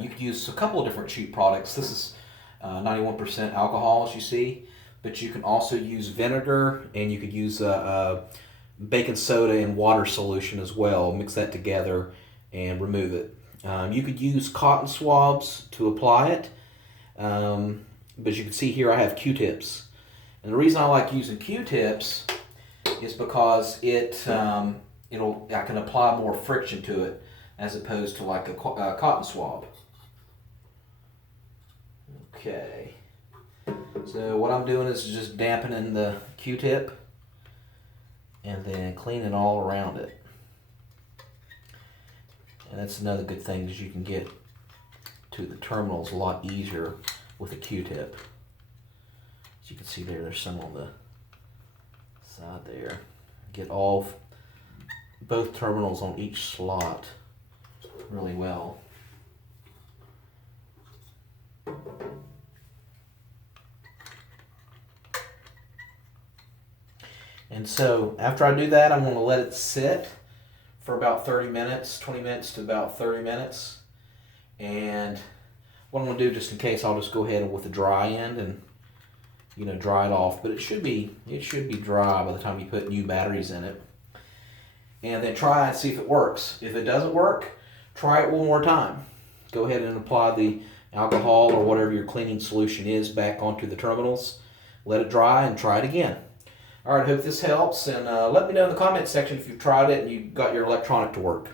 You could use a couple of different cheap products. This is 91% alcohol, as you see, but you can also use vinegar, and you could use baking soda and water solution as well. Mix that together and remove it. You could use cotton swabs to apply it, but as you can see here, I have Q-tips. And the reason I like using Q-tips is because I can apply more friction to it as opposed to like a cotton swab. Okay, so what I'm doing is just dampening the Q-tip and then cleaning all around it. And that's another good thing, is you can get to the terminals a lot easier with a Q-tip. As you can see there, there's some on the side there. Get both terminals on each slot really well. And so after I do that, I'm going to let it sit for about 30 minutes, 20 minutes to about 30 minutes. And what I'm going to do, just in case, I'll just go ahead with the dry end and dry it off. But it should be dry by the time you put new batteries in it. And then try and see if it works. If it doesn't work, try it one more time. Go ahead and apply the alcohol or whatever your cleaning solution is back onto the terminals. Let it dry and try it again. All right, I hope this helps, and let me know in the comment section if you've tried it and you got your electronic to work.